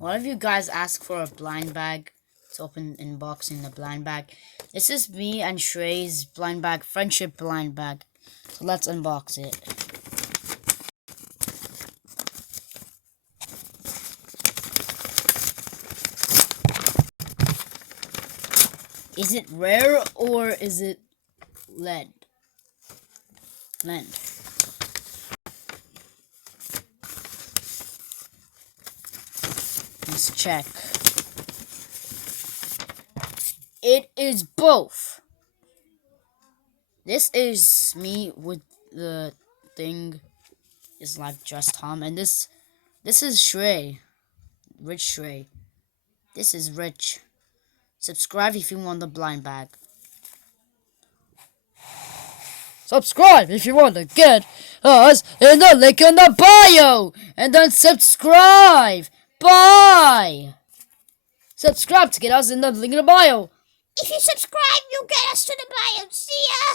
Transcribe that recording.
A lot of you guys ask for a blind bag. To open unboxing the blind bag. This is me and Shrey's blind bag, friendship blind bag. So let's unbox it. Is it rare or is it lead? Let's check. It is both. This is me with the thing is like just Tom, and this is Shrey, Rich Shrey. This is Rich. Subscribe if you want the blind bag. Subscribe if you want to get us in the link in the bio, and then subscribe. Bye. Subscribe to get us in the link in the bio. If you subscribe, you'll get us to the bio. See ya!